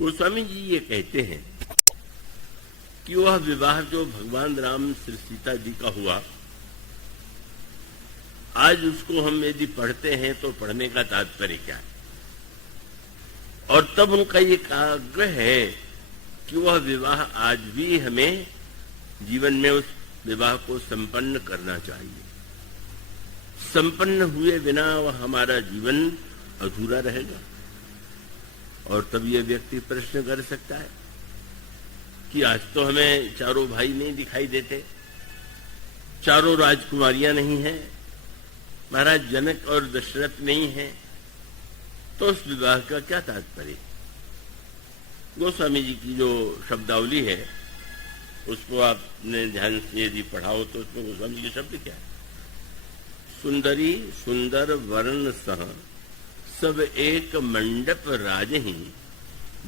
गोस्वामी जी ये कहते हैं कि वह विवाह जो भगवान राम श्री सीता जी का हुआ, आज उसको हम यदि पढ़ते हैं तो पढ़ने का तात्पर्य क्या है? और तब उनका ये आग्रह है कि वह विवाह आज भी हमें जीवन में उस विवाह को संपन्न करना चाहिए। संपन्न हुए बिना वह हमारा जीवन अधूरा रहेगा। और तब यह व्यक्ति प्रश्न कर सकता है कि आज तो हमें चारों भाई नहीं दिखाई देते, चारों राजकुमारियां नहीं हैं, महाराज जनक और दशरथ नहीं हैं, तो उस विवाह का क्या तात्पर्य? गोस्वामी जी की जो शब्दावली है उसको आपने ध्यान से यदि पढ़ाओ तो उसमें गोस्वामी जी के शब्द क्या है? सुंदरी सुंदर वर्ण सह सब एक मंडप राजही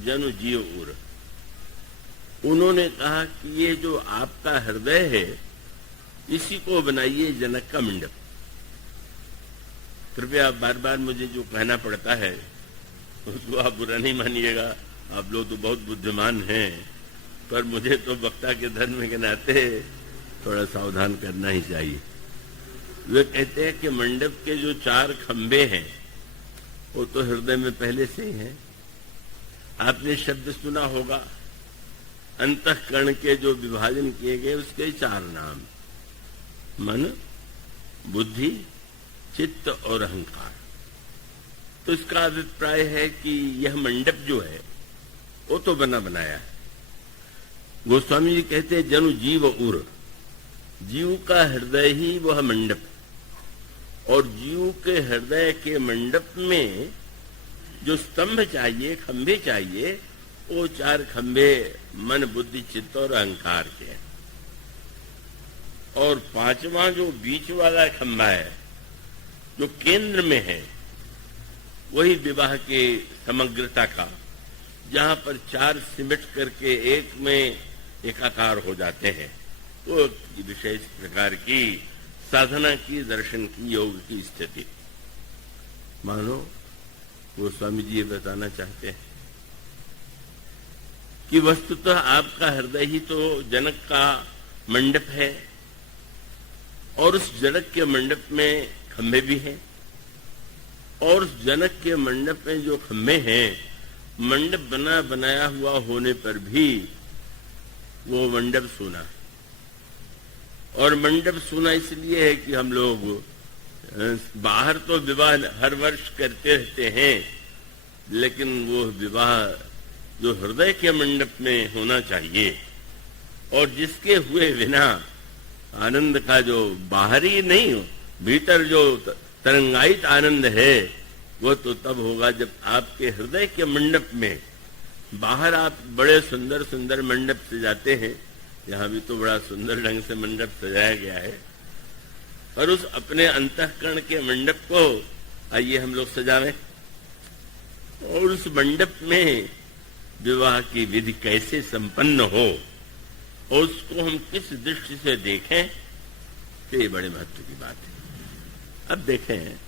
जनु जीव उर। उन्होंने कहा कि ये जो आपका हृदय है इसी को बनाइए जनक का मंडप। कृपया बार बार मुझे जो कहना पड़ता है उसको आप बुरा नहीं मानिएगा, आप लोग तो बहुत बुद्धिमान हैं, पर मुझे तो वक्ता के धर्म के नाते थोड़ा सावधान करना ही चाहिए। वे कहते हैं कि मंडप के जो 4 खंभे हैं वो तो हृदय में पहले से ही हैं। आपने शब्द सुना होगा, अंतःकरण के जो विभाजन किए गए उसके 4 नाम, मन, बुद्धि, चित्त और अहंकार। तो इसका अभिप्राय है कि यह मंडप जो है वो तो बना बनाया है। गोस्वामी जी कहते हैं जनु जीव उर, जीव का हृदय ही वह मंडप, और जीव के हृदय के मंडप में जो स्तंभ चाहिए, खंभे चाहिए, वो 4 खंभे मन, बुद्धि, चित्त और अहंकार के हैं। और 5वां जो बीच वाला खंभा है जो केंद्र में है वही विवाह के समग्रता का, जहां पर 4 सिमट करके एक में एकाकार हो जाते हैं, वो विशेष प्रकार की साधना की, दर्शन की, योग की स्थिति। मानो वो स्वामी जी ये बताना चाहते हैं कि वस्तुतः आपका हृदय ही तो जनक का मंडप है, और उस जनक के मंडप में खंभे भी हैं, और उस जनक के मंडप में जो खंभे हैं, मंडप बना बनाया हुआ होने पर भी वो मंडप सूना। और मंडप सूना इसलिए है कि हम लोग बाहर तो विवाह हर वर्ष करते रहते हैं, लेकिन वो विवाह जो हृदय के मंडप में होना चाहिए और जिसके हुए बिना आनंद का जो बाहरी नहीं हो, भीतर जो तरंगायित आनंद है वो तो तब होगा जब आपके हृदय के मंडप में, बाहर आप बड़े सुंदर सुंदर मंडप सजाते हैं, यहाँ भी तो बड़ा सुंदर ढंग से मंडप सजाया गया है, पर उस अपने अंतःकरण के मंडप को आइए हम लोग सजावें, और उस मंडप में विवाह की विधि कैसे संपन्न हो और उसको हम किस दृष्टि से देखें, तो ये बड़े महत्व की बात है। अब देखें,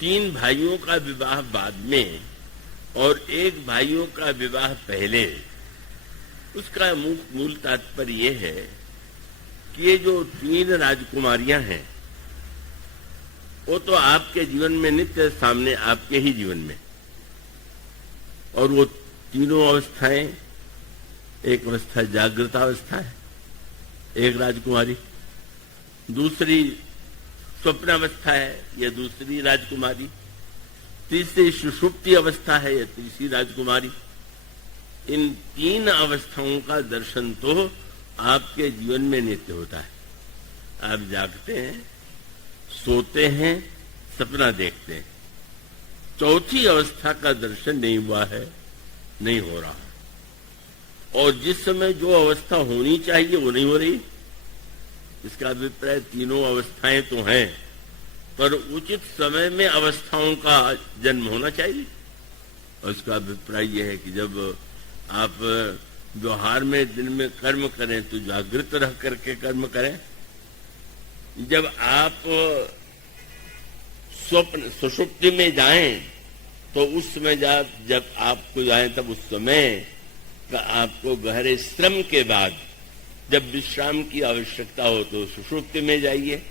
3 भाइयों का विवाह बाद में और 1 भाइयों का विवाह पहले, उसका मूल तात्पर्य ये है कि ये जो 3 राजकुमारियां हैं वो तो आपके जीवन में नित्य सामने, आपके ही जीवन में, और वो तीनों अवस्थाएं, एक अवस्था जागृत अवस्था है, एक राजकुमारी, दूसरी स्वप्न अवस्था है, यह दूसरी राजकुमारी, तीसरी सुषुप्ति अवस्था है, यह तीसरी राजकुमारी। इन 3 अवस्थाओं का दर्शन तो आपके जीवन में नित्य होता है। आप जागते हैं, सोते हैं, सपना देखते हैं, चौथी अवस्था का दर्शन नहीं हुआ है, नहीं हो रहा, और जिस समय जो अवस्था होनी चाहिए वो नहीं हो रही। इसका अभिप्राय तीनों अवस्थाएं तो हैं, पर उचित समय में अवस्थाओं का जन्म होना चाहिए। और इसका अभिप्राय यह है कि जब आप व्यवहार में दिन में कर्म करें तो जागृत रह करके कर्म करें, जब आप स्वप्न सुषुप्ति में जाएं तो उस समय जब आपको जाए तब उस समय का आपको गहरे श्रम के बाद जब विश्राम की आवश्यकता हो तो सुषुप्ति में जाइए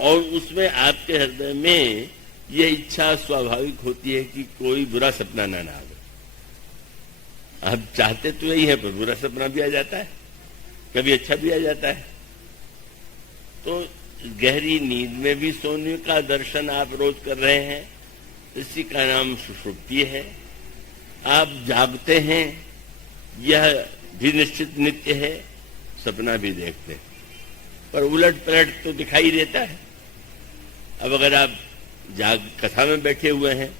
और उसमें आपके हृदय में यह इच्छा स्वाभाविक होती है कि कोई बुरा सपना ना आवे। आप चाहते तो यही है पर बुरा सपना भी आ जाता है, कभी अच्छा भी आ जाता है। तो गहरी नींद में भी सोने का दर्शन आप रोज कर रहे हैं, इसी का नाम सुषुप्ति है। आप जागते हैं, यह भी निश्चित नित्य है, सपना भी देखते हैं, पर उलट पलट तो दिखाई देता है। अब अगर आप कथा में बैठे हुए हैं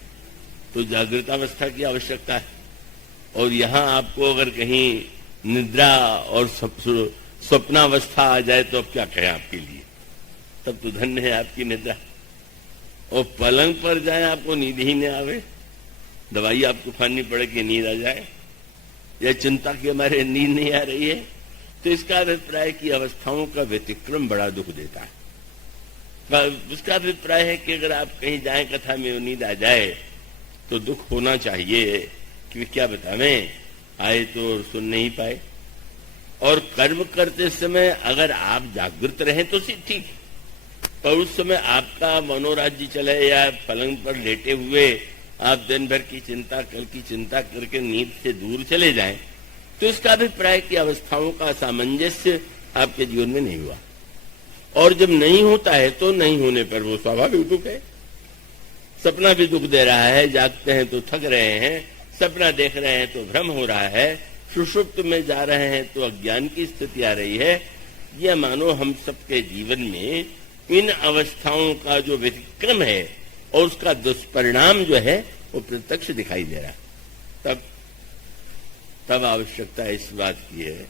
तो जागृत अवस्था की आवश्यकता है, और यहां आपको अगर कहीं निद्रा और स्वप्नावस्था आ जाए तो अब क्या कहें आपके लिए, तब तो धन्य है आपकी निद्रा। और पलंग पर जाए आपको नींद ही नहीं आवे, दवाई आपको खानी पड़े कि नींद आ जाए, या चिंता की हमारे नींद नहीं आ रही है, तो इसका अभिप्राय की अवस्थाओं का व्यतिक्रम बड़ा दुख देता है। उसका अभिप्राय है कि अगर आप कहीं जाए कथा में नींद आ जाए तो दुख होना चाहिए कि क्या बतावें, आए तो सुन नहीं पाए। और कर्म करते समय अगर आप जागृत रहें तो ठीक, पर उस समय आपका मनोराज्य चले या पलंग पर लेटे हुए आप दिन भर की चिंता, कल की चिंता करके नींद से दूर चले जाएं, तो इसका अभिप्राय की अवस्थाओं का सामंजस्य आपके जीवन में नहीं हुआ। और जब नहीं होता है तो नहीं होने पर वो स्वाभाविक दुख है। सपना भी दुख दे रहा है, जागते हैं तो थक रहे हैं, सपना देख रहे हैं तो भ्रम हो रहा है, सुषुप्त में जा रहे हैं तो अज्ञान की स्थिति आ रही है। यह मानो हम सबके जीवन में इन अवस्थाओं का जो व्यतिक्रम है और उसका दुष्परिणाम जो है वो प्रत्यक्ष दिखाई दे रहा है। तब आवश्यकता इस बात की है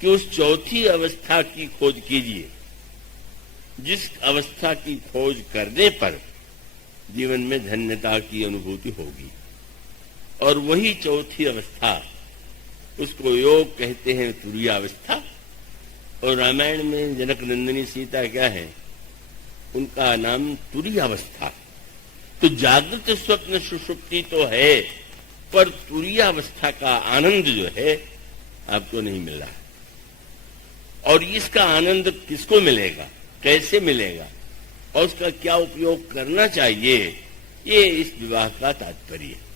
कि उस चौथी अवस्था की खोज कीजिए, जिस अवस्था की खोज करने पर जीवन में धन्यता की अनुभूति होगी। और वही चौथी अवस्था, उसको योग कहते हैं, तुरीयावस्था। और रामायण में जनक नंदिनी सीता क्या है, उनका नाम तुरीयावस्था। तो जागृत स्वप्न सुषुप्ति तो है, पर तुरीयावस्था का आनंद जो है आपको नहीं मिल रहा है। और इसका आनंद किसको मिलेगा, कैसे मिलेगा और उसका क्या उपयोग करना चाहिए, ये इस विवाह का तात्पर्य है।